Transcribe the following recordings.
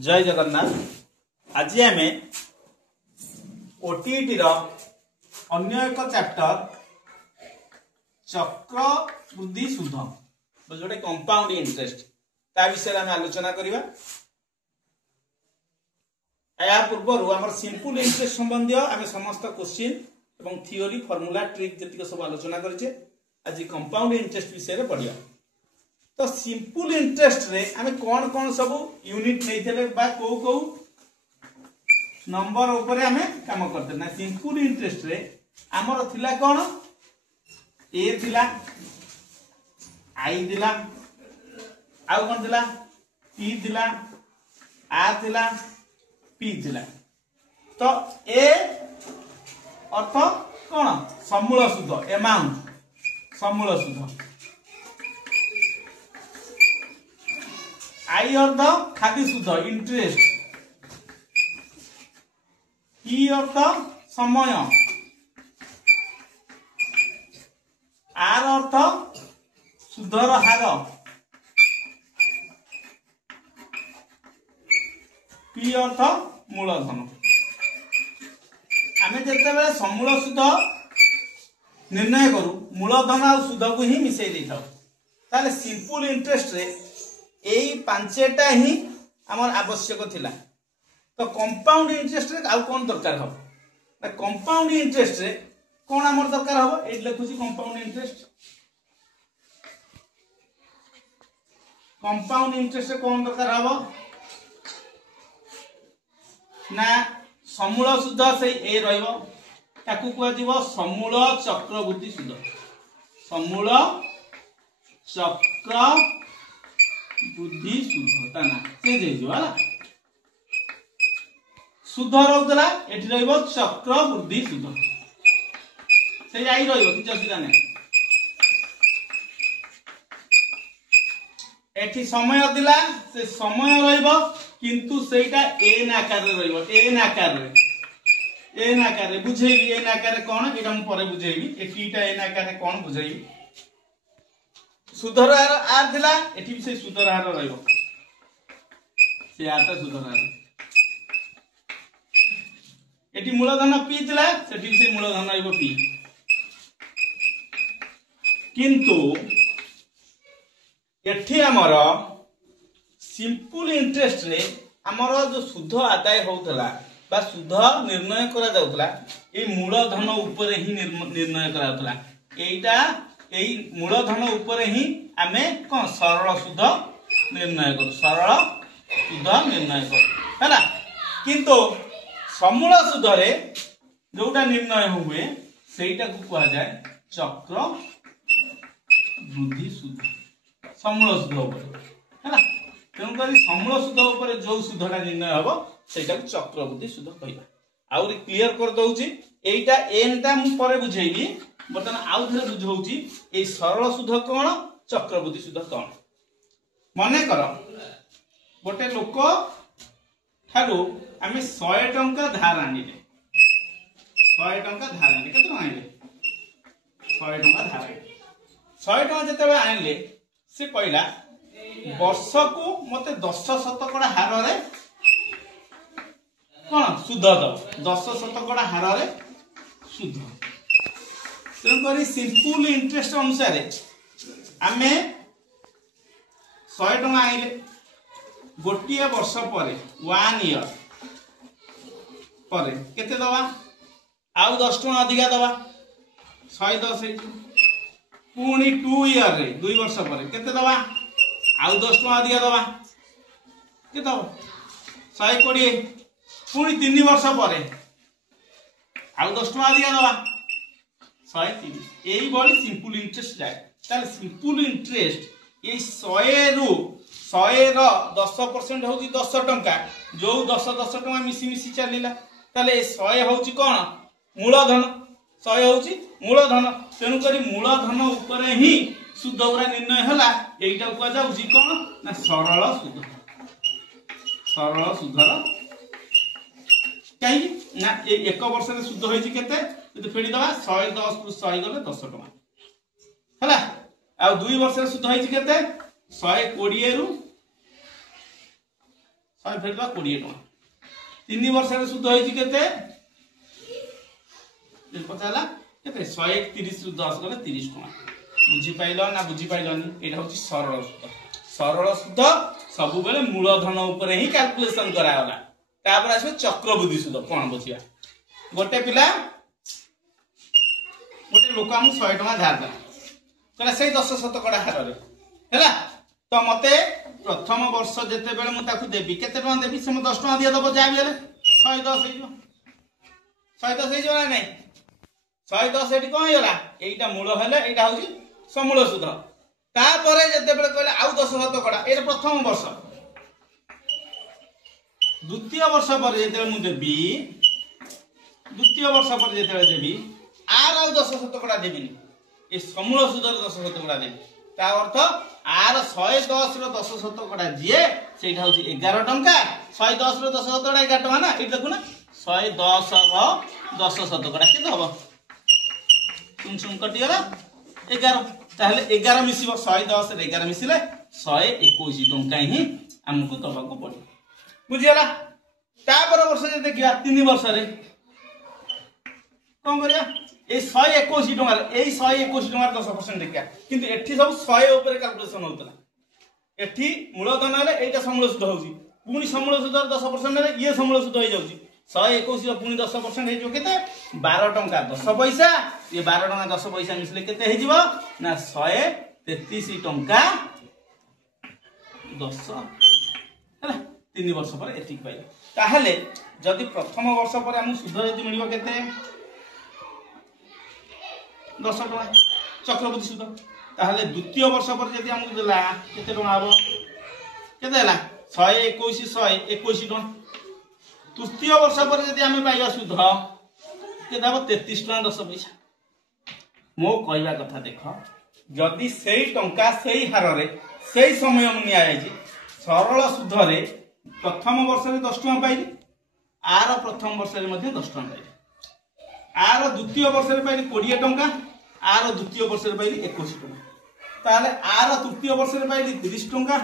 जय जगन्नाथ। आज आम ओटीईटी अन्य एक चैप्टर चक्रवृद्धि सुध जो कंपाउंड इंटरेस्ट ता विषय में आलोचना करवा। या पूर्व आम सिंपल इंटरेस्ट संबंधी आम समस्त क्वेश्चन एवं थियोरी फॉर्मूला ट्रिक जी सब आलोचना करें। आज कंपाउंड इंटरेस्ट विषय पढ़िया। तो सिंपल इंटरेस्ट रे आमे कौन कौन सब यूनिट नहीं थे बा को नंबर ऊपर आमे काम करते ना। सिंपल इंटरेस्ट रे आमर थिला कौन ए थिला आई थिला आउ कौन थिला टी थिला आर थिला पी थिला। तो ए अर्थ कौन समूल सुध अमाउंट समूल सुध। आई अर्थ खादी सुध इंटरेस्ट। ई अर्थ समय। आर अर्थ सुधर हार। पी अर्थ मूलधन। आमे जेतेबेले समूल सुध निर्णय करू मूलधन आ सुध को ही मिसई दे थाउ। ताले सिंपल इंटरेस्ट रे यही पांचटा ही आमर आवश्यक थिला। तो कंपाउंड इंटरेस्ट रे आउ कौन दरकार हो ना। कंपाउंड इंटरेस्ट रे कौन आमर दरकार हो ए लिखुची कंपाउंड इंटरेस्ट। कंपाउंड इंटरेस्ट रे कौन दरकार हो ना समूल सुध से ए रहइबो ताकू कुआ जीवो समूल चक्रवृद्धि सुध। समूल चक्र बुद्धि सुध ता ना चेंज हो जाला। सुध रहउतला एठी रहइबो चक्रवृद्धि सुध से जाई रहइबो किछ असुविधा नै। एठी समय दिला से समय रहइबो किंतु सेटा एन आकार रे रहइबो। एन आकार रे बुझेबी। एन आकार रे कोन एटा हम परे बुझेबी। एटीटा एन आकार रे कोन बुझेबी। सुधर आर दिला एठी भी से सुधर आर रहइबो से आटा सुधर आर। एठी मूलधन पी दिला सेठी भी से मूलधन रहइबो पी। किंतु एठी हमर सिंपल इंटरेस्ट रे हमर जो सुध आदाय होतला बा सुध निर्णय करा जाउतला ए मूलधन ऊपर ही निर्णय करा जाउतला। एइटा एई मूलधन ऊपर ही आमे कोन सरल सुध निर्णय करू। सरल सुध निर्णय करू हैला। किंतु समूल सुध रे जोटा निर्णय हुए सेटा को कहा जाय चक्र वृद्धि सुध। समूल सुध ऊपर हैला। तेनु करी समूल सुध ऊपर जो सुधटा निर्णय हबो सेटा को चक्र वृद्धि सुध कहबा। आउरी क्लियर कर दउची एइटा एन टा मु परे बुझेइबी। बर्तमान आउ थे बुझाऊँ ये सरल सुध कौन चक्रवृद्धि सुध कौन। मन कर गोटे लोक ठारू आम 100 टंका धार आनिले। 100 टंका धार आनिले केते आनिले 100 टंका धार। 100 टंका जते आनिले से कहला वर्ष को मते 10% हार रे कौन सुध दो। 10% हार रे सुध। तेणुक सिंपल इंटरेस्ट अनुसार आम 100 टंका आइले गोटे वर्ष पर 1 ईयर पर केते दवा आउ 10 टंका अधिका दवा 110। पुणी 2 ईयर रे 2 वर्ष पर केते दवा आउ 10 टंका अधिका दवा केते दवा 120। पुणी 3 वर्ष पर आउ 10 टंका अधिका दवा 130। यही बड़ी सिंपल इंटरेस्ट जाए। ताले सिंपल इंटरेस्ट ये 100 रु 100 रो 10% होची 10 टंका जो 10 टंका मिसी मिसी चलीला। ताले 100 होची कोन मूलधन 100 होची मूलधन। तेनु करी मूलधन ऊपर ही सुध उरा निर्णय हला। एइटा को जाउची कोन ना सरल सुध। सरल सुधर कहीं ना एक वर्ष रे सुध होईची केते तो फेडी दवा 110 + 100 गले 10 टका हैला। आ 2 वर्ष रे सुध होईची केते 120 रु 100 फेर 20 टका 3 वर्ष रे सुध होई केते पचाला केते 131 रु 10 गले 30 टका बुझी पाइलो ना बुझी पाइलोनी एटा होची सरल सुध सब बेले मूलधन ऊपर ही कैलकुलेशन करागला तापर आसे चक्रवृद्धि सुध कोन बुझिया गोटे पिला गोटे लोक हम 100 टका धार दे कहला से 10 शतकड़ा हार रे हैला तो मते प्रथम वर्ष जेते बेले मु ताकू देबी केते टका देबी से म 10 टका दिया दबो जा बेले 110 हे जो 110 हे जो ना नहीं 110 एटी कोन होला एटा मूल हेले एटा होची समूल सुध तापरे जेते बेले कहले आउ 10 शतकड़ा एटा प्रथम वर्ष द्वितीय वर्ष पर जेते मु देबी द्वितीय वर्ष पर जेते देबी आर आउ 10 शतकड़ा देबिनी ए समूल सुधर 10 शतकड़ा देबी ता अर्थ आर 110 रो 10 शतकड़ा जिए सेटा होची 11 टंका 110 रो 10 शतकड़ा 11 टंका ना एटा देखु ना 110 रो 10 शतकड़ा केते हबो सुन कटी गला 11 ताहले 11 मिसिबो 110 रे 11 मिसिले 121 टंका ही हमको दबाको पड़े बुझियला तापर वर्ष जे देखिया 3 वर्ष रे कोन करिया ए 121 टंका ए 121 टंका 10% देखिया किंतु एठी सब 100 ऊपर कैलकुलेशन होतला एठी मूलधन ले एटा समूल सुध होउची पुनी समूल सुध 10% रे ये समूल सुध होई जाउची 121 रो पुनी 10% हे जो केते 12 टंका 10 पैसा ये 12 टंका 10 पैसा मिसले केते हे जिवो ना 133 टंका 10 पैसा हैला 3 वर्ष पर एटिक पाइले ताहले जदि प्रथम वर्ष पर हम सुध जदि मिलिबो केते 10 टका चक्रवृद्धि सुध ताहले द्वितीय वर्ष पर जदि हमकु देला केते टका हबो केते हैला 121 121 टका तृतीय वर्ष पर जदि हमें पाइबा सुध केते हबो 33 टका 10 पैसा मो कहवा कथा देख जदि सेई टंका सेई हार रे सेई समय मु निया जायछि सरल सुध रे प्रथम वर्ष रे 10 टका पाइली आर प्रथम वर्ष रे मध्ये 10 टका पाइली आर द्वितीय वर्ष रे पाइली 20 टंका आर द्वितीय वर्ष रे पाइली 21 टंका ताले आर तृतीय वर्ष रे पाइली 30 टंका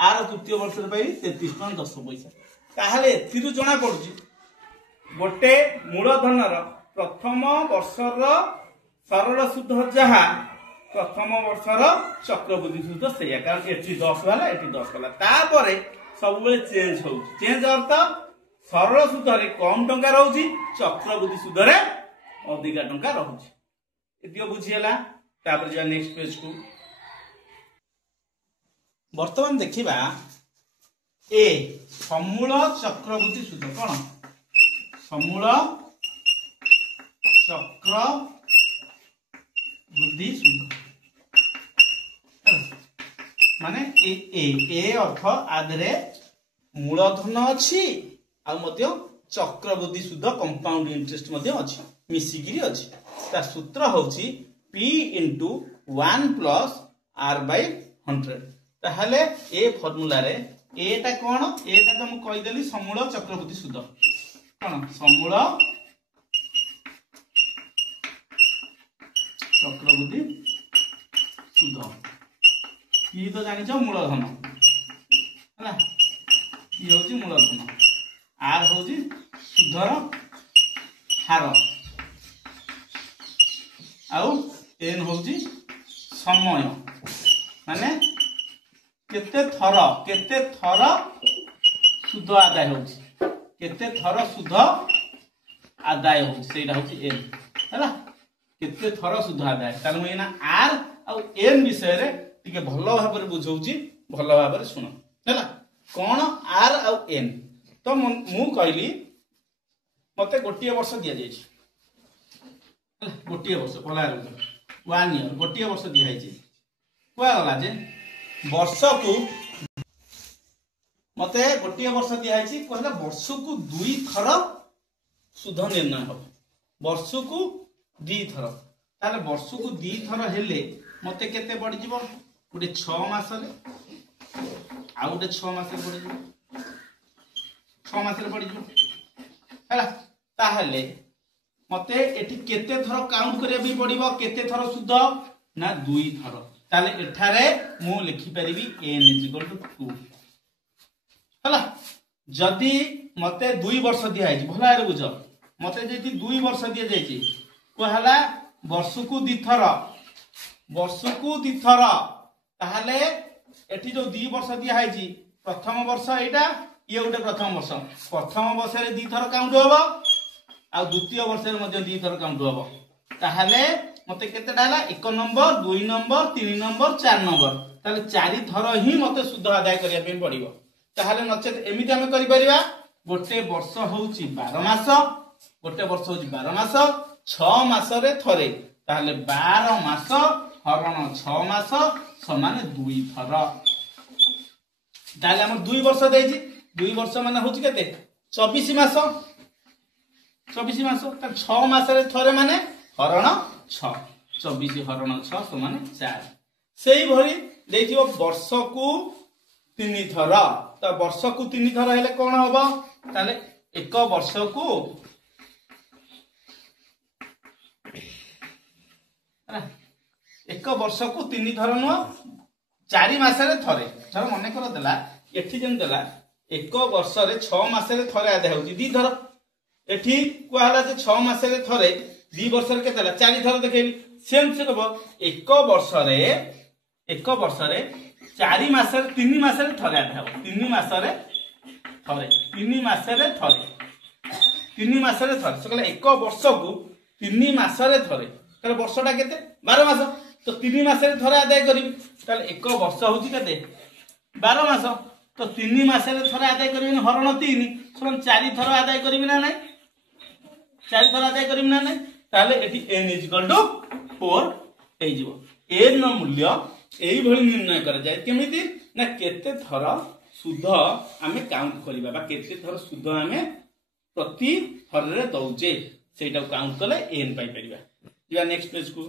आर तृतीय वर्ष रे पाइली 33 टंका 10 पैसा ताहले एथिरु जणा पडुची गोटे मूलधन रो प्रथम वर्ष रो सरल सुध जहा प्रथम वर्ष रो चक्रवृद्धि सुध सेया कारण एठी 10 वाला एठी 10 वाला तापरे सब बेले चेंज हो चेंज अर्थ सरल सुध रे कम टंका रहउची चक्रवृद्धि सुध रे अधिक टंका रहउची एतियो बुझियला तापर जा नेक्स्ट पेज को वर्तमान देखिबा ए समूल चक्रवृद्धि सुध कोन समूल चक्रवृद्धि सुध माने ए अर्थ आदरे मूलधन अछि आ मध्य चक्रवृद्धि सुध कंपाउंड इंटरेस्ट मध्य अछि मिसिगिरी अछि ता सूत्र होछि p * 1 + r/100 ताहले ए फार्मूला रे एटा कोन एटा तो मु कहि देली समूल चक्रवृद्धि सुध कोन समूल चक्रवृद्धि सुध की तो जानि छ मूलधन हला की होची मूलधन आर होची सुधर हार आउ एन होची समय माने केते थर सुध आदाय होची केते थर सुध आदाय होची सेटा होची एन हला केते थर सुध आदाय ताल मैं ना आर आउ एन विषय रे टिके भलो भाबरे बुझौची भलो भाबरे सुनो हला कोन आर आउ एन तो मु कहली मते गोटिए वर्ष दिया जायछि गोटिए वर्ष पला 1 ईयर गोटिए वर्ष दिया जायछि कोआ गला जे वर्ष को मते गोटिए वर्ष दिया जायछि कहला वर्ष को 2 थर सुध निर्णय हो वर्ष को 2 थर ताले वर्ष को 2 थर हेले मते केते पड़ जिवो गोटे 6 मास रे आ गोटे 6 मास रे पड़ जिवो 6 मास रे पड़ जिवो हैला ताहले मते एठी केते थर काउंट करिया भी पड़िबो केते थर सुध ना 2 थर ताले एठारे मु लिखि परिबी n = 2 हैला जदि मते 2 वर्ष दिया है भल आरे बुझ मते जेति 2 वर्ष दिया जाइछि कहला वर्षकु दिथर ताहले एठी जो 2 वर्ष दिया है प्रथम वर्ष एटा ये गोटे प्रथम वर्ष रे 2 थर काउंट होबो आ द्वितीय वर्ष रे मध्ये 2 थर काउंट होबो ताहले मते केतेटा हला 1 नंबर 2 नंबर 3 नंबर 4 नंबर ताहले 4 थर ही मते शुद्ध आदाय करिया पे पड़िबो ताहले नचेत एमिति हम करि परिबा गोटे वर्ष होउची 12 मास गोटे वर्ष होउची 12 मास 6 मास रे थरे ताहले 12 मास हरण 6 मास समान 2 थर ताहले हम 2 वर्ष देछि 2 वर्ष माने होउची केते 24 मास तार 6 मास रे थरे माने हरण 6 24 हरण 6 समान 4 सेही भरी देथिबो वर्ष को 3 थर तो वर्ष को 3 थर हेले कोन होबो ताले एक वर्ष को एक वर्ष को 3 थर न 4 मास रे थरे धर मने कर देला एठी जेन देला एक वर्ष रे 6 मास रे थरे आदे होउची 2 थर एठी कहला जे 6 मास रे थरे 2 वर्ष रे केतला 4 थर देखेली सेम से कहबो एक वर्ष रे 4 मास रे 3 मास रे थरे आदे हो 3 मास रे थरे 3 मास रे थरे 3 मास रे थरे से कहला एक वर्ष को 3 मास रे थरे ताले वर्षटा केते 12 मास तो 3 मास रे थरे आदाय करिवि ताले एक वर्ष होउची केते 12 मास तो 3 मास रे थरे आदाय करिवि हरण 3 समान 4 थर आदाय करिवि ना नै 4 थर आदाय करिवि ना नै ताले एटी n = 4 हे जिवो n नो मूल्य एई भली निर्णय कर जाय केमिति ना केते थर शुद्ध आमे काउंट करिबा बा केते थर शुद्ध आमे प्रति थर रे दउजे सेटा काउंट करले n पाई परिबा जिबा नेक्स्ट पेज को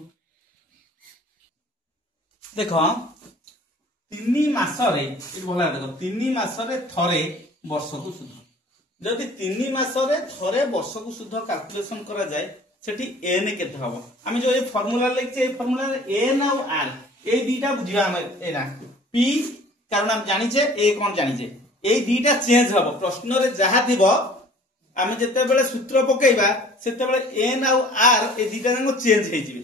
देखो 3 मास रे ए भला देखो 3 मास रे थरे वर्ष को शुद्ध जदि 3 मास रे थरे वर्ष को शुद्ध कैलकुलेशन करा जाय सेठी n केते हबो हम जो ए फार्मूला लेके ए फार्मूला रे n और r ए दीटा बुझिया हम एना p कारण हम जानि जे ए कोन जानि जे ए दीटा चेंज हबो प्रश्न रे जहा थिबो हम जते बेले सूत्र पकेइबा सेते बेले n और r ए दीटा रंग चेंज हे जिवे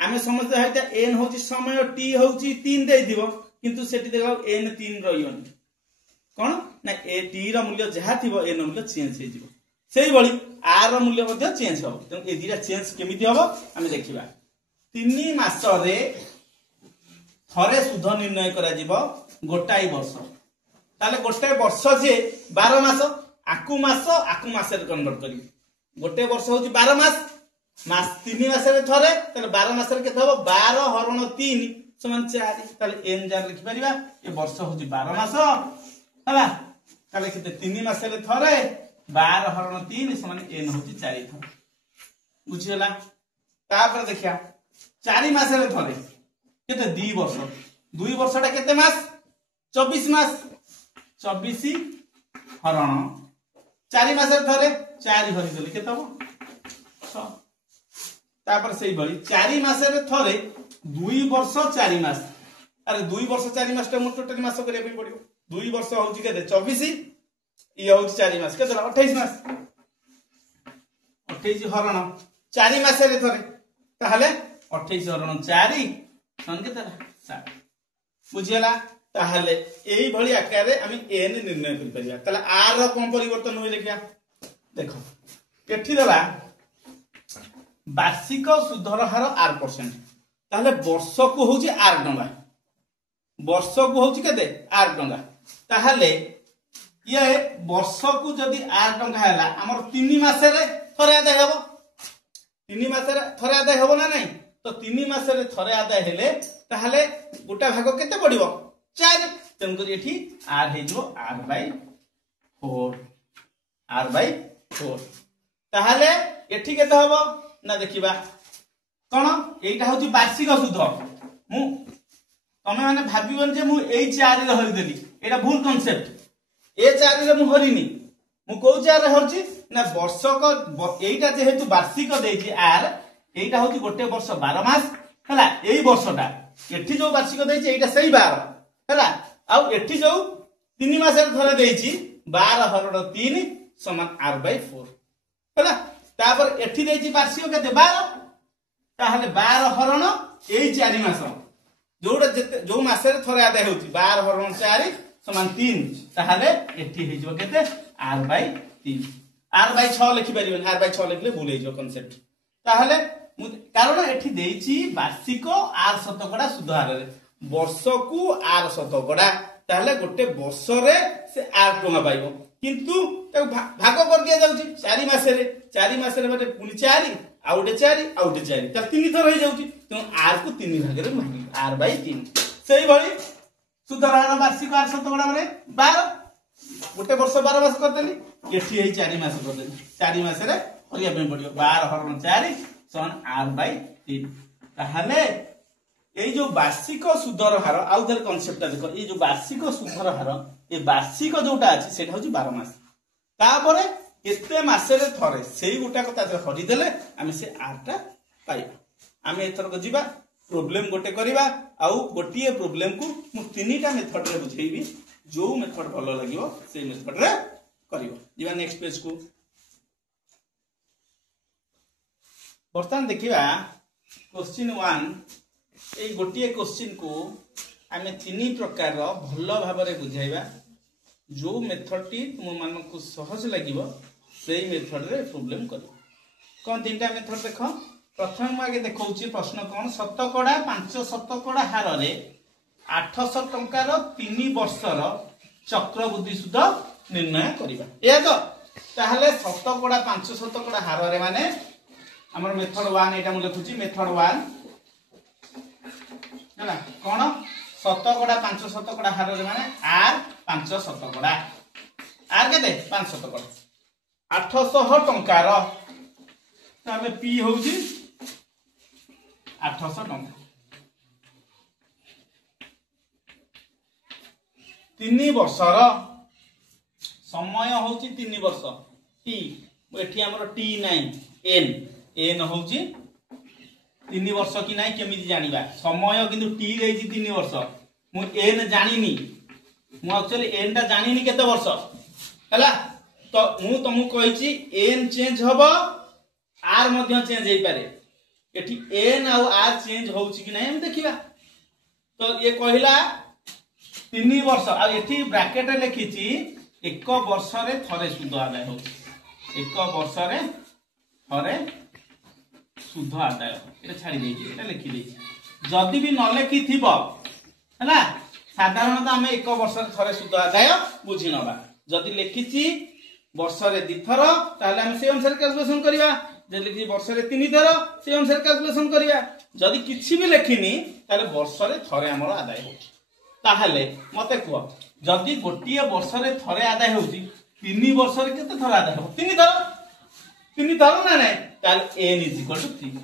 हम समझते हैता n होची समय t होची 3 दे दिबो किंतु सेठी देखो n 3 रहियोनी कोन ना ए t रो मूल्य जहा थिबो n मूल्य चेंज हे जिवो सेही बळी r रो मूल्य मध्ये चेंज हो त ए दीटा चेंज केमिति हबो हम देखिबा 3 मास रे थरे शुद्ध निर्णय करा जिवो गोटाई वर्ष ताले गोटाई वर्ष जे 12 मास आकु मास रे कन्वर्ट करी गोटे वर्ष होची 12 मास 3 मास रे थरे ताले 12 मास रे केते हबो 12 हरण 3 समान 4 ताले n जार लिखि परिबा ए वर्ष होची 12 मास हला ताले केते 3 मास रे थरे 12 हरण 3 समान n होची 4 थर बुझियला तापर देखिया 4 मास रे थरे केते 2 वर्ष 2 वर्षटा केते मास 24 मास 24 हरण 4 मास रे थरे 4 हरि देले केते हो 6 तापर सेही बळी 4 मास रे थरे 2 वर्ष 4 मास अरे 2 वर्ष 4 मास टा टोटल मास करिया पे पड़ियो 2 वर्ष होची केते 24 ये होची 4 मास केते 28 मास 28 हरण 4 मास रे थरे ताहले 28 हरण 4 सन केते 7 बुझियला ताहले एई भली आकार रे हम n निर्णय कर परिया ताले r रो कोन परिवर्तन होई देखिया देखो एठी दला वार्षिक सुधर हार 8% ताहले वर्ष को होची 8 टंका वर्ष को होची केते 8 टंका ताहले ये वर्ष को जदी 8 टंका हैला हमर 3 मास रे थरे आदाय हबो 3 मास रे थरे आदाय हबो ना नै तो 3 मास रे थरे आदाय हेले ताहले गोटा भाग केते पडिबो 4 तेन करी एठी r हे जो r/4 ताहले एठी केते हबो ना देखिबा कोन एटा होची वार्षिक शुद्ध मु तमे माने भाबिबन जे मु एई 4 रे हरि देली एटा भूल कांसेप्ट ए 4 रे मु हरिनी मु को 4 रे हरची ना वर्षक एटा जेहेतु वार्षिक देछि r एटा होची गोटे वर्ष 12 मास हला एई वर्षटा एठी जो वार्षिक देछि एटा सही 12 हला आ एठी जो 3 मास रे थरे देछि 12 हरण 3 समान r/4 हैला। तापर एठी देछि वार्षिक केते 12 ताहले 12 हरण एई 4 मास जोडा जते जो मासे रे थरे आदाय होछि 12 हरण 4 समान 3 ताहले एठी हे जो केते r/3 r/6 लिखि परिबन r/6 लिखले भूल हे जो कांसेप्ट ताहले कारण एठी देछि वार्षिक r शतकड़ा सुध हार रे वर्ष को r शतकड़ा ताहले गोटे वर्ष रे से r टंगा पाइबो किंतु भाग कर दिया जाउची 4 मास रे बाटे पुनी 4 आउटे 4 आउटे 4 त 3 थर हो जाउची त r को 3 भाग रे भागी r/3 सेही भली सुधरार वार्षिक r शतकड़ा माने 12 गोटे वर्ष 12 मास कर देली एठी हे 4 मास कर देली 4 मास रे करिया पे पड़ियो 12 हरण 4 सन r/3 ताहले এই जो वार्षिक सुधर हार आउ थर कांसेप्ट देखो ये जो वार्षिक सुधर हार ये वार्षिक जोटा अछि सेटा होची 12 मास तापरे केते मासे रे थरे सेही गोटा कथा हरि देले आमे से r टा पाइबा आमे एथर को जीवा प्रॉब्लम गोटे करिबा आउ गोटिए प्रॉब्लम को मु तीनटा मेथड रे बुझेइबी जो मेथड भलो लागिवो से मेथड रे करिवो जीवा नेक्स्ट पेज को बर्तमान देखिबा क्वेश्चन 1 ए गोटिए क्वेश्चन को आमे 3 प्रकार भलो भाबरे बुझाइबा जो मेथड टी तुम मान को सहज लागिवो सेही मेथड रे प्रॉब्लम करिवो कोन तीनटा मेथड देखो प्रथम आगे देखौची प्रश्न कोन शतकड़ा 5 शतकड़ा हार रे 800 टंकार 3 वर्षर चक्रवृद्धि सुध निर्णय करिबा ए तो ताहले शतकड़ा 5 शतकड़ा हार रे माने हमर मेथड 1 एटा मु लिखुची मेथड 1 हैला कोन शतकड़ा 5 शतकड़ा हार रे माने r 5 शतकड़ा r केते 5 शतकड़ा 800 टंकार ताले p होउची 800 टंका 3 वर्षर समय होउची 3 वर्ष t एठी हमर t नाही n होउची 3 वर्ष कि नाही केमिति जानिबा समय किंतु t देछि 3 वर्ष मु n जानिनी मु एक्चुअली n ता जानिनी केते वर्ष हला तो मु तुमु कहिछि n चेंज हबो r मध्ये चेंज हेइ पारे एठी n आ r चेंज होउछि कि नाही हम देखिबा तो ये कहिला 3 वर्ष आ एठी ब्रैकेट रे लिखिछि 1 वर्ष रे थरे सुध आदाय होउछि 1 वर्ष रे थरे सुध आदाय एटा छाडी देछि एटा लिखि देछि जदी भी न लिखि थिबो हला साधारणतः हमें 1 वर्ष रे थरे सुध आदाय बुझि नबा जदी लिखिछि वर्ष रे दिथर ताले हम से अनुसार कैलकुलेशन करिबा जे लिखि वर्ष रे 3 थर से अनुसार कैलकुलेशन करिबा जदी किछि भी लिखिनी ताले वर्ष रे थरे हमर आदाय होछि ताहले मते को जदी गोटिए वर्ष रे थरे आदाय होछि 3 वर्ष रे केते थर आदाय हो 3 थर ना नै ताले n = 3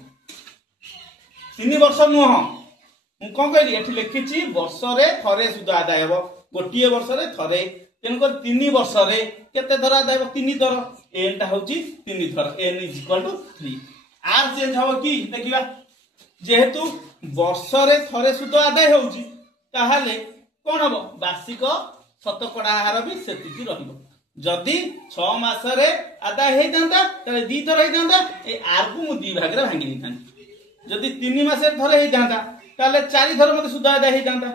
3 वर्ष नुह मु कोन कहली एठी लिखिछि वर्ष रे थरे सुध आदाय हो गोटिए वर्ष रे थरे तेन को 3 वर्ष रे केते थर आदाय हो 3 थर n टा होछि 3 थर n = 3 r चेंज हो कि देखिबा जेहेतु वर्ष रे थरे सुध आदाय होछि ताहाले कोन हबो वार्षिक शतकड़ा हार भी सेतिकी रहिबो जदी 6 मास रे आदाय हेइ दांता तले 2 थर हेइ दांता ए r को मु 2 भाग रे भांगी दिथान जदी 3 मास रे थरे हेइ दांता तले 4 थर मते सुध आदाय हेइ दांता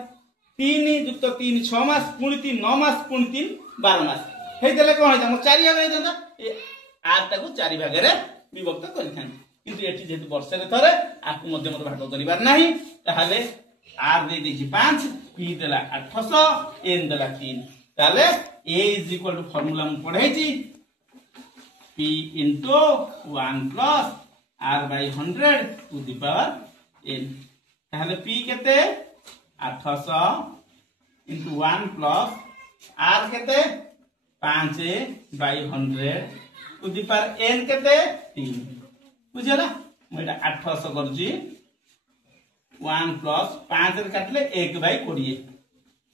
3 + 3 6 मास पुनी 3 9 मास पुनी 3 12 मास हेइ देले कोन हेइ दांता 4 भाग हेइ दांता ए r टा को 4 भाग रे विभक्त करिथान किंतु एठी जेतु वर्ष रे थरे आ को मध्य मते भाग करिबार नाही ताहाले r दे देछि 5 p देला 800 n देला 3 ताले a = फार्मूला हम पढाइछि p * 1 + r/100 to the power n ताले p केते 800 * 1 + r केते 5/100 टू द पावर n केते 3 बुझला मैं 800 करछि 1 + 5 रे काटले 1/20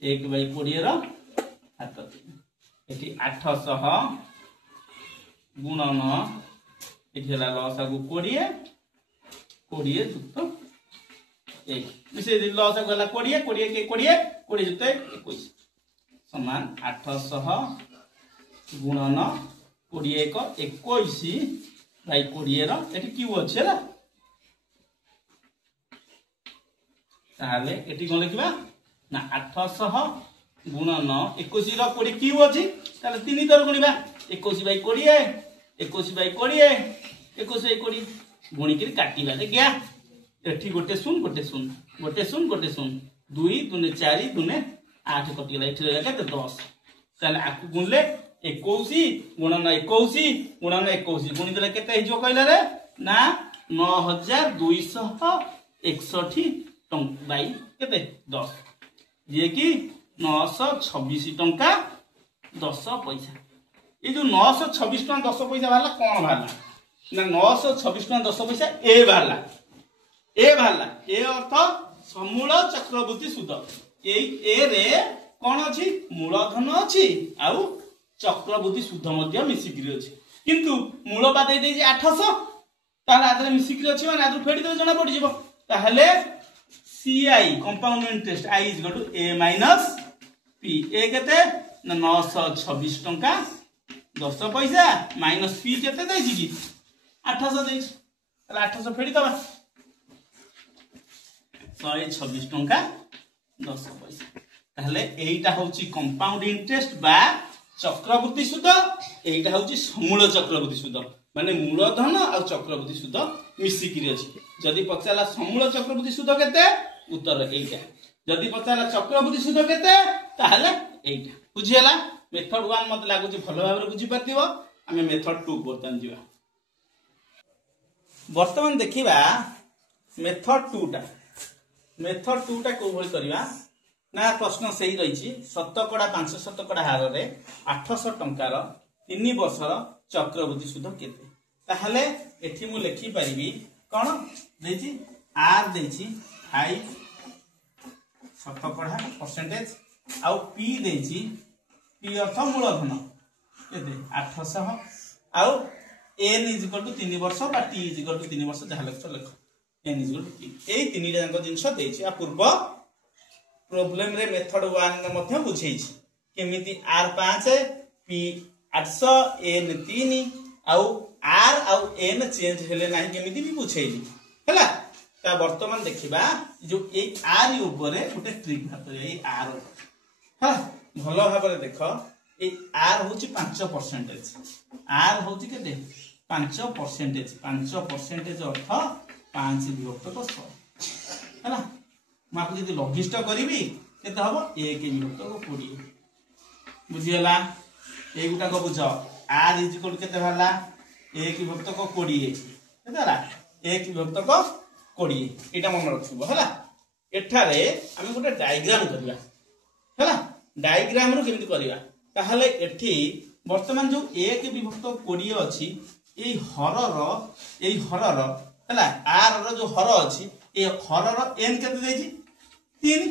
1/20 रो हाथ एठी 800 गुणन एठी हला लसागु 20 20 जुक्त 1 मिसे लसागु हला 20 20 के 20 20 जुक्त 21 समान 800 गुणन 21 21 बाई 20 एटी क्यू अच्छे है ताहले एटी कौन लिखा ना 800 गुणन 21 20 क्यू अच्छी ताहले 3 थर गुणा 21 बाई 20 21 बाई 20 21 बाई 20 गुणिक काटिबा देखिया एठी गोटे शून गोटे शून गोटे शून गोटे शून 2 2 4 2 8 कटिगला एठी रहला के 10 ताले आकु गुणले 21 गुणन 21 गुणन 21 गुणी देले केते हिजो कहला रे ना 9261 टंका बाई केते 10 जे कि 926 टंका 10 पैसा ये जो 926 टंका 10 पैसा बाहरला कोन बाहरला ना 926 टंका 10 पैसा ए बाहरला ए अर्थ समूल चक्रवृद्धि सूद ए रे कौन अच्छी मूलधन अच्छी आउ चक्रवृद्धि सूद मिसिकी अच्छी किंतु मूल बा दे 800 ताले मिसिकी अच्छी माने आदि फेडी दे जना पड़ जिवो ताहले CI compound interest I = A - P ए केते ना 926 टंका 10 पैसा माइनस P केते दैछि कि 800 दैछि ताले 800 फेडी दबा 126 टंका 10 पैसा ताहले एइटा होची कंपाउंड इंटरेस्ट बा चक्रवृद्धि सूद एइटा होची समूल चक्रवृद्धि सूद माने मूलधन आ चक्रवृद्धि सूद मिसिकी अछि जदि पचाला समूल चक्रवृद्धि सूद केते उत्तर एइटा जदि पचाला चक्रवृद्धि सूद केते ताहले एइटा बुझियला मेथड 1 मत लागु भलो भाबरे बुझि परतिबो आमे मेथड 2 बर्तन जिवा वर्तमान देखिबा मेथड 2 टा को भली करिवा ना प्रश्न सही रही शतकड़ा 5 शतकड़ा हार रे 800 टंकार 3 वर्षर चक्रवृद्धि सूद केते ताहले एठी मु लिखि परिबी कोन देछि आर देछि 5 शतकड़ा परसेंटेज आउ पी देछि पी अर्थ मूलधन केते 800 आउ n = 3 वर्ष बा t = 3 वर्ष जहा लक्ष लेख n = t ए तीनटा जंक जिंस देछि आ पूर्व प्रॉब्लम रे मेथड 1 ने मध्य बुझेछि केमिति r5 p 800 n 3 आउ r आउ n चेंज हेले नाही केमिति भी बुझेइली हला ता वर्तमान देखिबा जो ए r ऊपर गोटे ट्रिक हाथ ए r हां भलो भाबरे देखो ए r होची 5% r होची केते 5% 5% अर्थ 5 विभक्त 100 हला माको जदि लघिष्ठ करिवि केते हबो 1 विभक्त 20 बुझियला ए गुटा को बुझ r = केते भला 1 विभक्त 20 केतेला 1 विभक्त 20 एटा मन रखिबो हला एठारे हम गोटे डायग्राम करिया हला डायग्राम रो केमिति करिया ताहले एठी वर्तमान जो 1 विभक्त 20 अछि ए हरर हला r रो जो हर अछि ए हरर n केते देछि 3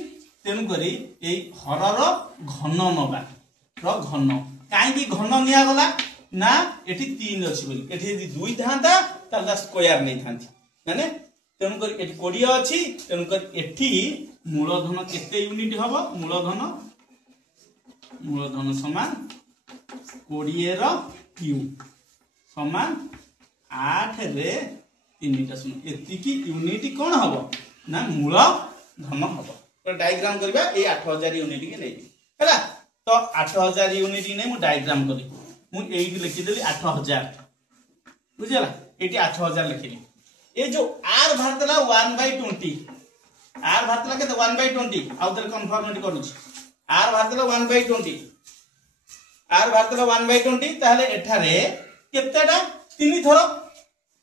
तेनु करी ए हरर घन नबा रो घन काई भी घन निया गला ना एठी 3 अछि बोली एठी यदि 2 थांता ताला स्क्वायर नै थांती माने तेनु करी एठी 20 अछि तेनु करी एठी मूलधन केते यूनिट हबो मूलधन समान 20 रो क्यू समान 8 रे 3टा सुन एति की यूनिट कोन हबो ना मूलधन हबो तो डायग्राम करबा ए 8000 यूनिट के नै हला तो 8000 यूनिट नै मु डायग्राम करी मु एइटी लिखि देली 8000 बुझला एटी 8000 लिखिली ए जो r भारतला 1/20 r भारतला के 1/20 आउ तर कन्फर्मिटी करूची r भारतला 1/20 r भारतला 1/20 ताहले एठारे केतेटा 3 थरो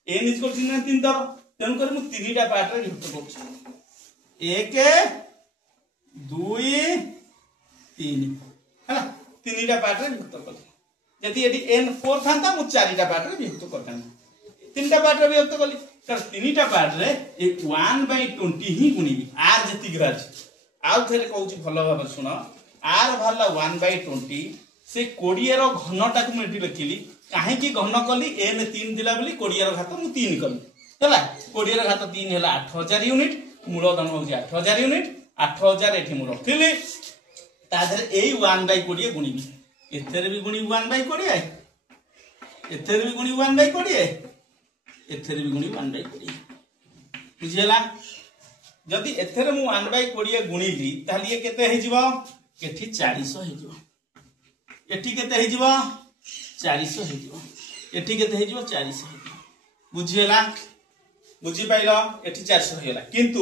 n = 3 थरो तेन कर मु 3टा पार्ट रे विभक्त करछु 1 2 3 हला 3टा पार्ट रे विभक्त कर यदि एडी n 4 थांता मु 4टा पार्ट रे विभक्त करता 3टा पार्ट रे विभक्त करली तर 3टा पार्ट रे ए 1/20 ही गुणीबी r जति ग्राज आउ थरे कहूची भलो भाबे सुनो r भरला 1/20 से 20 रो घनटा को मेटी लिखिली काहे की घन कली n 3 दिला बोली 20 रो घात मु 3 कली हला 20 रो घात 3 हला 8000 यूनिट मूलधन हो 8000 यूनिट 8000 एठी मु रखिली ता धरे ए 1/20 गुणीबी एथेरे भी गुणी 1/20 एथेरे भी गुणी 1/20 एथेरे भी गुणी 1/20 बुझिला जदि एथेरे मु 1/20 गुणिली ताली ये केते हे जिवो एठी 400 हे जिवो एठी केते हे जिवो 400 हे जिवो एठी केते हे जिवो 400 हे जिवो बुझिला बुझी पाइलो एठी 400 हेला किंतु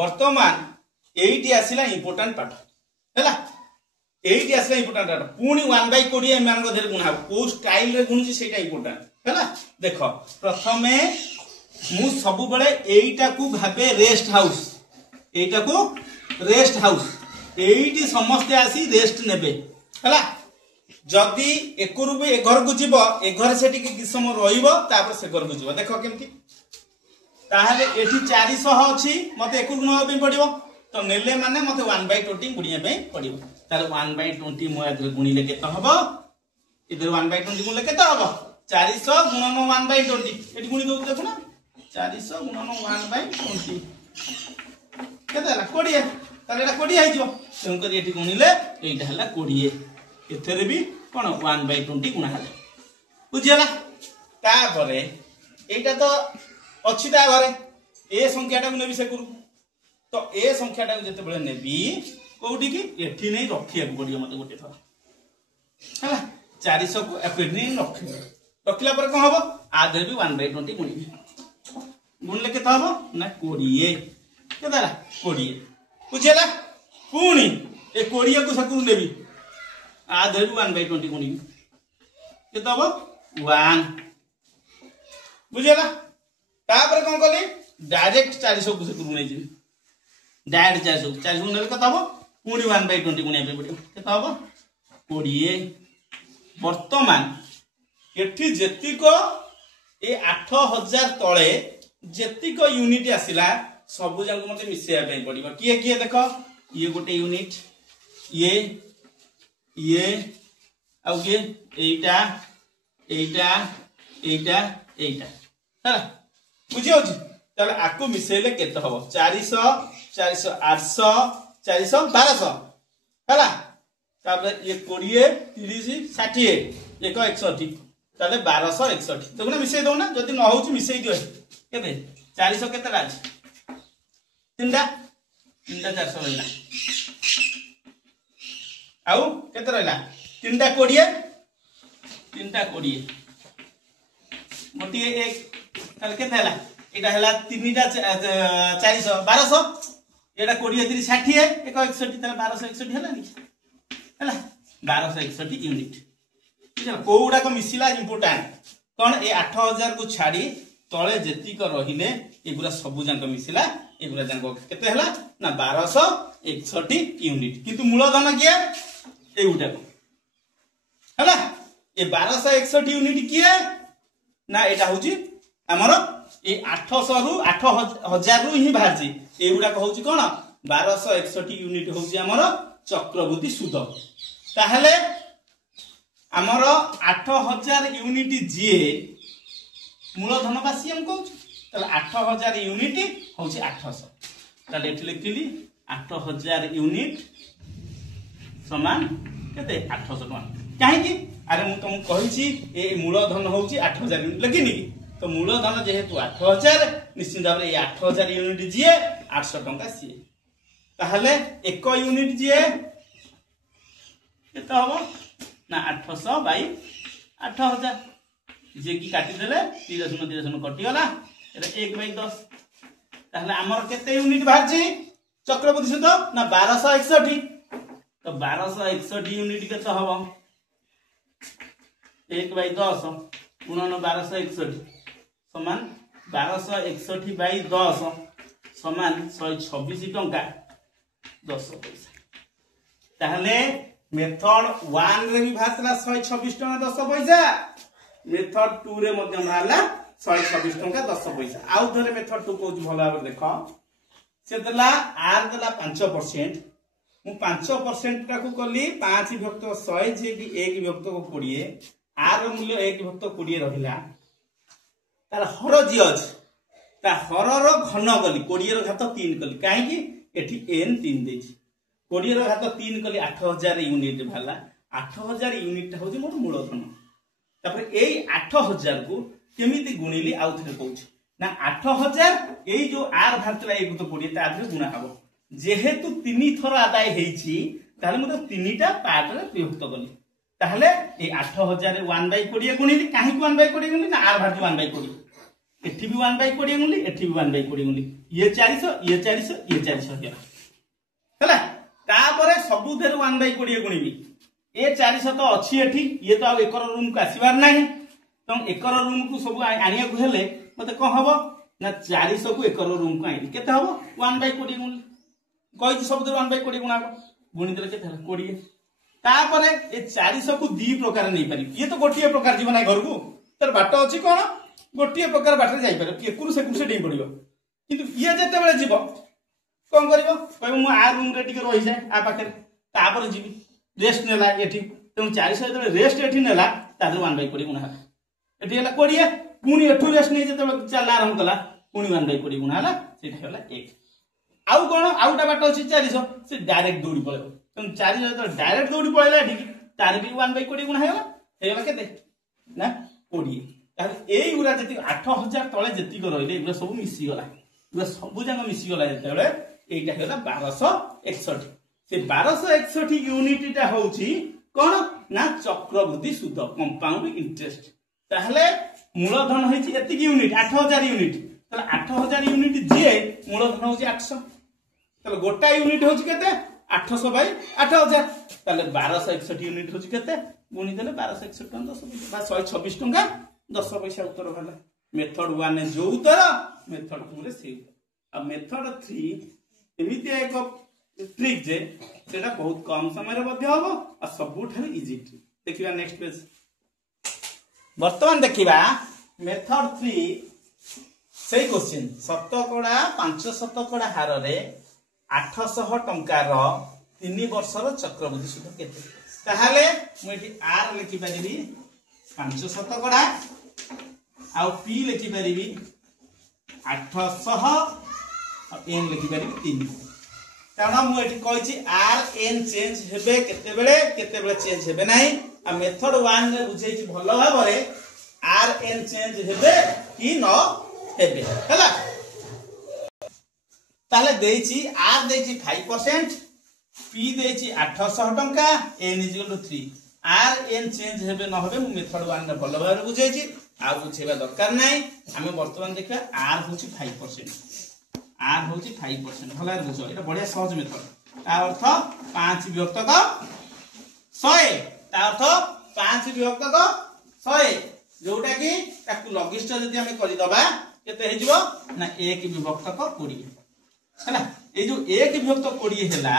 वर्तमान एठी आसिला इंपोर्टेंट पार्ट हैला एठी आसिला इंपोर्टेंट पार्ट पुनी 1/20 एमान को धरे गुणा को स्टाइल रे गुणुची सेटा इंपोर्टेंट हैला देखो प्रथमे मु सब बेले एईटा को भाबे रेस्ट हाउस एईटा को रेस्ट हाउस एईटी समस्त आसी रेस्ट नेबे हैला जदी एकरु बे ए घर को जीवो ए घर सेठी कि समय रहिबो तापर से घर को जीवो देखो केमती ताहले एठी 400 अछि मते एकरु गुणा पे पड़िबो तो नेले माने मते 1/20 गुणिया पे पड़िबो तार 1/20 मो आदरे गुणिले केते हबो इधर 1/20 गुणिले केते हबो 400 गुणन 1/20 एठी गुणी दउ देखो ना 400 गुणन 1/20 केते हला 20 ताले एटा 20 आइ जिवो तेन करी एठी गुणिले एटा हला 20 एथरे भी कोन 1/20 गुणा हला बुझियला तापरे एटा तो अछि ता घरे ए संख्याटा को नेबी से करू तो ए संख्याटा को जते बेले नेबी कोउडी की एठी नै रखिया को पड़ियो मते गोटे थरा हला 400 को एपेडी रखिला पर कोन हबो आधे भी 1/20 गुणी गुणले केता हबो ना 20 केताला 20 बुझियला पुनी ए 20 को सकू नेबी आधे भी 1/20 गुणी केता हबो 1 बुझियला तापर कोन कली डायरेक्ट 400 को सकू नै जी डायरेक्ट 400 नेले केता हबो पुनी 1/20 गुणिया पे पड़ियो केता हबो 20 वर्तमान एठी जेतिको ए 8000 तळे जेतिको यूनिट आसिला सब जांको मते मिसेया पे पड़िबो किए किए देखो ये गोटे यूनिट ये आ के एटा एटा एटा एटा हला बुझियो छी तले आकु मिसेले केते हबो 400 400 800 400 1200 हला तापर ये 20 30 60 एक 160 ताले 1261 देखो ना मिसेई दो ना जदी न होउची मिसेई दियो केते 400 केते राज तीनटा 400 रहला आउ केते रहला तीनटा 20 मोटी एक ताले केते हला एटा हला तीनटा 400 1200 एटा 20 30 60 एक 160 ताले 1261 हला नि हला 1261 यूनिट बुझला कोउडा को मिसिला इंपोर्टेंट कोन ए 8000 को छाडी तळे जेतिक रहिले एगुरा सबु जांक मिसिला एगुरा जांक केते हला ना 1261 यूनिट किंतु मूलधन किए एउटा को हला ए 1261 यूनिट किए ना एटा होची हमर ए 800 रु 8000 रु ही भाजी एगुडा को होची कोन 1261 यूनिट होची हमर चक्रवृद्धि सूद ताहले हमर 8000 यूनिट जीए मूलधन बासी हम कहू ताले 8000 यूनिट होची 800 ताले एठी लिखिली 8000 यूनिट समान केते 800 टका काहे की अरे मु तुम कहिची ए मूलधन होची 8000 यूनिट लगिनी तो मूलधन जेहेतु 8000 निश्चित भाव ए 8000 यूनिट जीए 800 टका सीए ताहले एक यूनिट जीए केते हबो ना 800 बाई 8000 जे की काटी देले 30 कटि गला एटा 1/10 ताहले हमर केते यूनिट भाजी चक्रवृद्धि सूद ना 1261 तो 1261 यूनिट केते हबो 1/10 गुणन 1261 समान 1261/10 समान 126 टंका 10 पैसा ताहले मेथड 1 रे भी भातला 126 टंका 10 पैसा मेथड 2 रे मध्य मारला 126 टंका 10 पैसा आउ थरे मेथड 2 को भला भाबे देखो से दला आर दला 5% मु 5% टा को कली 5 विभक्त 100 जे भी 1 विभक्त को 20 आर मूल्य 1 विभक्त 20 रहिला तार हर जी अछि ता हर रो घन कली 20 रो घात 3 कली काहे की एठी n 3 देछि 20 रो घात 3 कली 8000 यूनिट भाला 8000 यूनिट हूँ मोर मूलधन तापर एई 8000 को केमिति गुणिली आउ थे कहूँ ना 8000 एई जो आर भारतला एक तो 20 ता आधे गुणा हबो जेहेतु 3 थर आदाय हेछि ताले मते 3टा पार्ट रे विभक्त कली ताहले ए 8000 रे 1/20 गुणिली काहे 1/20 गुणिली ना आर भारत 1/20 एठी भी 1/20 गुणिली एठी भी 1/20 गुणिली ये 400 ये 400 ये 400 होला हला तापरे सबु धेर 1/20 गुणिली ए 400 तो अच्छी एठी ये तो आ एकर रूम को आसीबार नाही तो एकर रूम को सब आनिया को हेले मते कोन हबो ना 400 को एकर रूम को आइली केते हबो 1/20 गुणिली कहि सब धेर 1/20 गुणा गुणी देले केते 20 तापरे ए 400 को दी प्रकार नै पारि ये तो गोटिए प्रकार जीवन ना घर को तर बाट अछि कोन गोटिए प्रकार बाट रे जाई पारे के कुरु से डेई पड़िबो किंतु ये जेते बेले जीवो कोन करिवो कहबो मु आ रूम रे टिके रहि जाय आ पाखे तापर जीवी रेस्ट नेला एठी तेणु 400 जेते रेस्ट एठी नेला तादर 1/20 गुणा एठी हला 20 पुनी एठु रेस्ट नै जेते चला आरंभ कला पुनी 1/20 गुणा हला सेठी हला 1 आउ कोन आउटा बाट अछि 400 से डायरेक्ट दौड़ी पळेबो तेणु 400 जेते डायरेक्ट दौड़ी पळेला एठी तार भी 1/20 गुणा हेला केते ना 20 तार एई गुरा जेति 8000 तळे जेति को रहिले एबे सब मिसी गला एबे सब जंग मिसी गला जेते बेले एटा हेला 1261 से 1261 यूनिट टा होउची कोन ना चक्रवृद्धि सूद कंपाउंड इंटरेस्ट ताहले मूलधन होइची एतिक यूनिट 8000 यूनिट ताले 8000 यूनिट जे मूलधन होउची 800 ताले गोटा यूनिट होउची केते 800 बाय 8000 ताले 1261 यूनिट होउची केते गुणी देले 1261 10 बा 126 टंका 10 पैसा उत्तर होला मेथड 1 जो उत्तर मेथड 2 रे से अब मेथड 3 एमिति एक ट्रिक जे सेटा बहुत कम समय रे मध्ये होबो आ सबुठार इजी ट्रिक देखिबा नेक्स्ट पेज वर्तमान देखिबा मेथड 3 सेही क्वेश्चन शतकड़ा 5 शतकड़ा हार रे 800 टंका रो 3 वर्ष रो चक्रवृद्धि सूद केते ताहाले मु एठी आर लिखि परिबी 5 शतकड़ा आ पी लिखि परिबी 800 आ एन लिखि परिबी 3 कारण मु एठी कहछि आर एन चेंज हेबे केते बेले चेंज हेबे नाही आ मेथड 1 रे बुझैछि भलो भाबरे आर एन चेंज हेबे कि न हेबे हला ताले देछि आर देछि 5% पी देछि 800 टंका एन = 3 आर एन चेंज हेबे न हेबे मु मेथड 1 रे भलो भाबरे बुझैछि आ बुझेबा दरकार नाही हमें वर्तमान देखा आर होछि 5% आर होछि 5% भला बुझो एटा बढ़िया सहज मेथड ता अर्थ 5 विभक्त का 100 ता अर्थ 5 विभक्त का 100 जोटा कि ताकू लघिष्ठ जदी हमें करि दबा केते हे जिवो ना 1 विभक्त का 20 हैला ए जो 1 विभक्त 20 हैला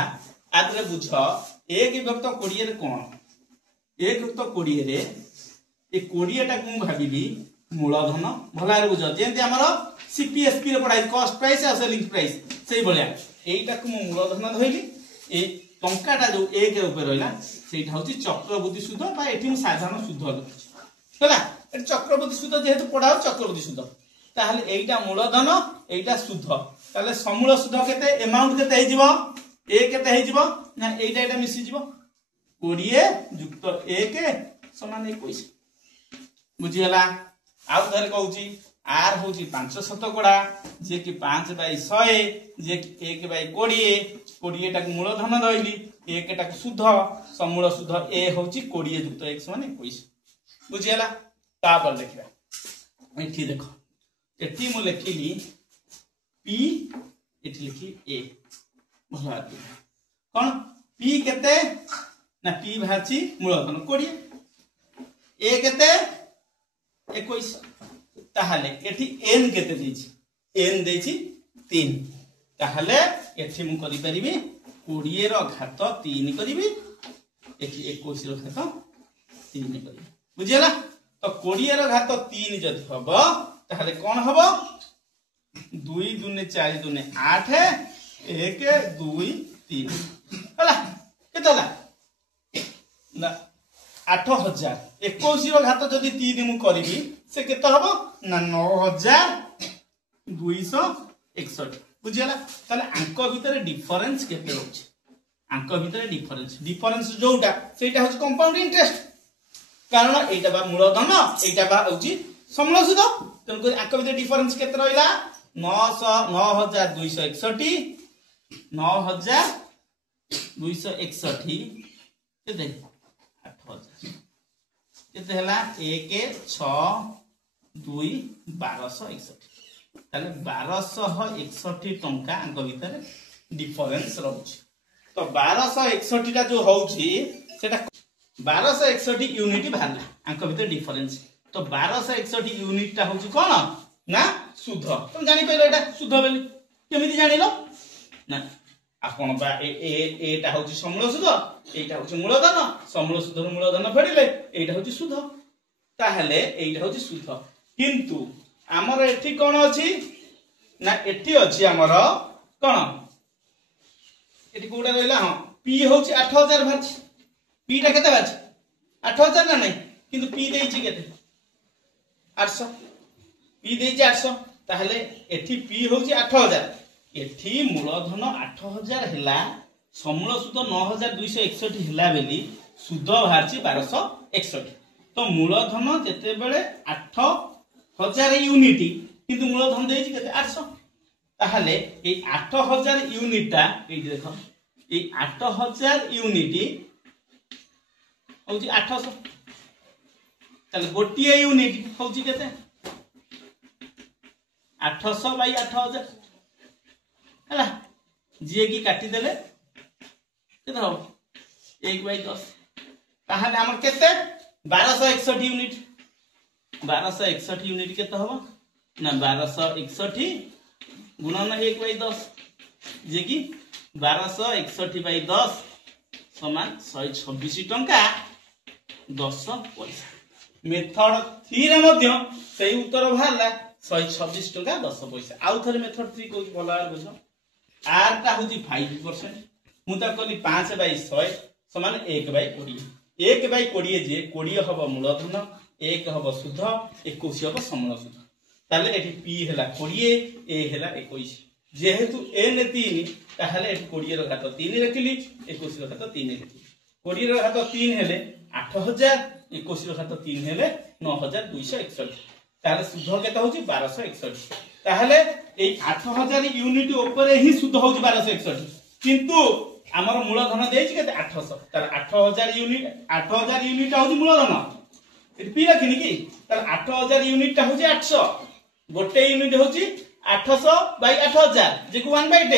आदरे बुझो 1 विभक्त 20 रे कोन 1 विभक्त 20 रे ए 20 टा को भाबिली मूलधन भला रे बुझो जेंति हमर सीपीएसपी रे पढाई कॉस्ट प्राइस आ सेलिंग प्राइस सेही बलिया एटा को मूलधन धइली ए टंकाटा जो 1 के ऊपर रहला सेटा होची चक्रवृद्धि सूद बा एठी साधारण सूद होला ए चक्रवृद्धि सूद जेहेतु पढाओ चक्रवृद्धि सूद ताहले एटा मूलधन एटा सूद ताहले समूल सूद केते अमाउंट केते हे जिवो ए केते हे जिवो ना एटा मिसी जिवो 20 + 1 = 21 बुझियला आउ धर कहूची आर होची 5 शतकड़ा जे कि 5/100 जे कि 1/20 20 टा मूलधन रहली 1 टा शुद्ध समूल शुद्ध ए होची 20 + 1 = 21 बुझियला तापर देखिबा एठी देखो एठी मु लिखिली पी एठी लिखी ए भला कोन पी केते ना पी भाची मूलधन 20 ए केते 21 ताहले एठी एन केते देछि एन देछि 3 ताहले एठी मु करि परिबी 20 रो घात 3 करिबी एठी 21 रो घात 3 करिबी बुझियला तो 20 रो घात 3 जदि हबो ताहले कोन हबो 2 × 4 = 8 1 2 3 हला केतला ना 8000 21 रो घात जदि 3 मु करिबी से केते हबो ना 9261 बुझियला ताले अंक भीतर डिफरेंस केते होछि आंक भितर डिफरेंस डिफरेंस जोटा सेटा होची कंपाउंड इंटरेस्ट कारण एटा बा मूलधन एटा बा होची समूल सुध तनको आंक भितर डिफरेंस केते रहिला 9261 9261 केते 8000 केते हला 1 6 2 1261 ताले 1261 टंका आंक भितर डिफरेंस रहउची तो 1261 टा जो होउची सेटा 1261 यूनिट बाहरला आंक भितर डिफरेंस तो 1261 यूनिट टा होउची कोन ना शुद्ध तुम जानि पइलो एटा शुद्ध बेली केमिति जानिलो ना आपण बा एटा होउची समूल शुद्ध एटा होउची मूलधन समूल शुद्ध मूलधन फेडिले एटा होउची शुद्ध ताहले एटा होउची शुद्ध किंतु हमर एठी कोन अछि ना एठी अछि हमर कोन एठी कोडा रहला हां पी होउची 8000 भाछि पी टा केते भाछि 8000 ना नहीं किंतु पी देइची केते 800 पी देइची 800 ताहले एठी पी होउची 8000 एठी मूलधन 8000 हैला समूल सुध 9261 हैला बेली सुध भाछि 1261 तो मूलधन जेते बेले 8000 यूनिट किंतु मूलधन देइची केते 800 ताहले ए 8000 यूनिट ता ए देखो ए 8000 यूनिट होउची 800 ताले गोटिए यूनिट होउची केते 800 बाई 8000 हला जे की काटी देले केते हो 1 बाई 10 ताहले हमर केते 1261 यूनिट 1261 यूनिट केते हो ना 1261 गुणन 1 बाई 10 जे की 1261 बाई 10 समान 126 टंका 10 पैसा मेथड 3 रे मध्य सही उत्तर बाहरला 126 टंका 10 पैसा आउ थरे मेथड 3 को भला बुझो आर ता होची 5% मु ता कली 5 बाई 100 समान 1 बाई 20 1 बाई 20 जे 20 हबो मूलधन 1 हबो शुद्ध 21 हबो समूल शुद्ध ताले एठी पी हैला 20 ए हैला 21 जेहेतु n 3 ताहले एठी 20 रो घात 3 रखिली 21 रो घात 3 रखिली 20 रो घात 3 हेले 8000 21 रो घात 3 हेले 9261 ताले शुद्ध केता होची 1261 ताहले ए 8000 यूनिट ऊपर ही शुद्ध होची 1261 किंतु हमर मूलधन देइछि केते 800 ताले 8000 यूनिट होची मूलधन एटी पी रखिनी की ताले 8000 यूनिट ता होची 800 गोटे यूनिट होची 800 बाई 8000 जे को 1 बाई 10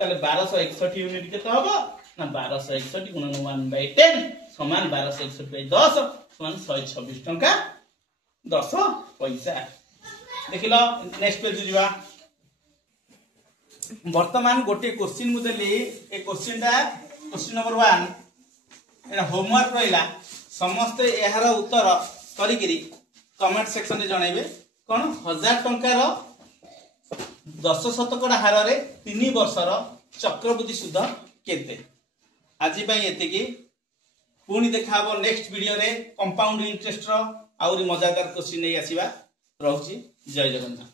ताले 1261 यूनिट केते हबो ना 1261 गुणन 1 बाई 10 समान 1261 बाई 10 समान 126 टंका 10 पैसा देखिलो नेक्स्ट पेज जिवा वर्तमान गोटे क्वेश्चन मु देली ए क्वेश्चन नंबर 1 एटा होमवर्क रहिला समस्त एहार उत्तर करिकिरी कमेंट सेक्शन रे जणाइबे कोन 1000 टंका रो 10% हार रे 3 वर्ष रो चक्रवृद्धि सुध केते आजि पई एतिकी पुनी देखाबो नेक्स्ट वीडियो रे कंपाउंड इंटरेस्ट रो आउरी मजादार क्वेश्चन नै आसीबा रहउची जय जगन्नाथ।